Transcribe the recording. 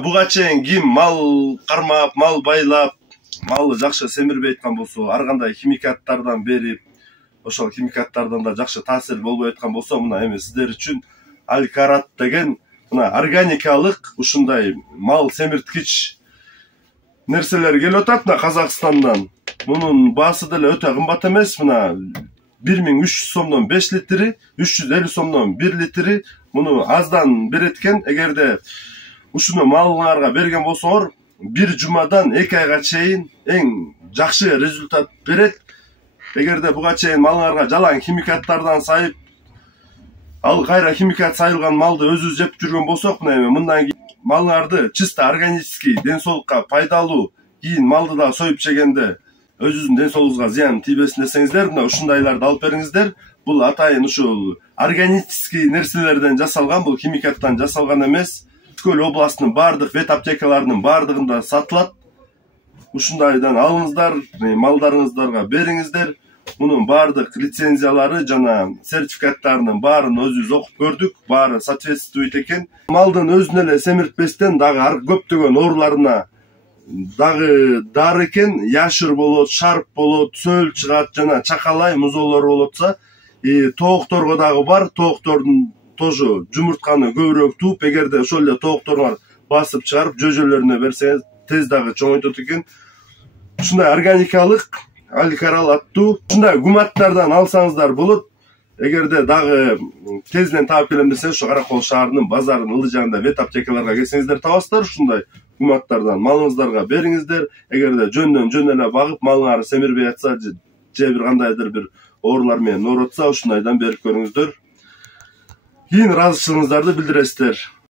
Буга чейин ким мал кармап, мал байлап, малды жакшы семирбей аткан болсо, ар кандай химикаттардан берип, ошол химикаттардан да жакшы таасир болбой аткан болсо, мына эми сиздер үчүн Алькарат деген мына органикалык ушундай мал семирткич нерселер келип атат мына Казакстандан. Мунун баасы деле өтө кымбат эмес. Мына 1300 сомдон 5 литри, 350 сомдон 1 литри. Муну аздан берет экен. Эгерде ушуну малыңарга берген болсоңор, бир жумадан 2 айга чейин эң жакшы результат берет. Эгерде буга чейин малыңарга жалаң химикаттардан сайып, ал кайра химикат сайылган малды өзүбүз жеп жүргөн болсок, мына эми мындан кийин малыңарды чисто органический, ден соолукка пайдалуу, кийин малды да союп жегенде өзүңүздүн ден соолугуңузга зыян тийбесин десеңиздер, мына ушундайларды алып бериңиздер. Бул атайын ушул органический нерселерден жасалган, бул химикаттан жасалган эмес. Көл областынын бардык вет аптекаларынын бардыгында сатылат. Ушундайдан алыңыздар, малдарыңыздарга бериңиздер. Мунун бардык лицензиялары жана сертификаттарынын баарын өзүбүз окуп көрдүк, баары соответствует экен. Малдын өзүн эле семиртпестен дагы көптөгөн ооруларына дагы дары экен. Яшыр болот, шарп болот, сөл чыгат, жана чакалай музоолор болотса, тоокторго дагы бар. Тооктордун тоже жумуртканы көбүрөөк тууп, эгерде ошол эле тоокторуңар басып чыгарып жөжөлөрүнө берсеңиз, тез дагы чоңойтот экен. Ушундай органикалык Алькарал аттуу ушундай гуматтардан алсаңыздар болот. Эгерде дагы тезинен таап келем десеңиз, ушу Каракол шаарынын базарынын ылдый жагында вет аптекаларга келсеңиздер табасыздар. Ушундай гуматтардан малыңыздарга бериңиздер. Эгерде жөндөн жөн эле багып, малыңар семирбей атса, же бир кандайдыр бир оорулар менен ооротса, ушундайдан берип көрүңүздөр. Кийин ыраазычылыгыңыздарды билдиресиздер.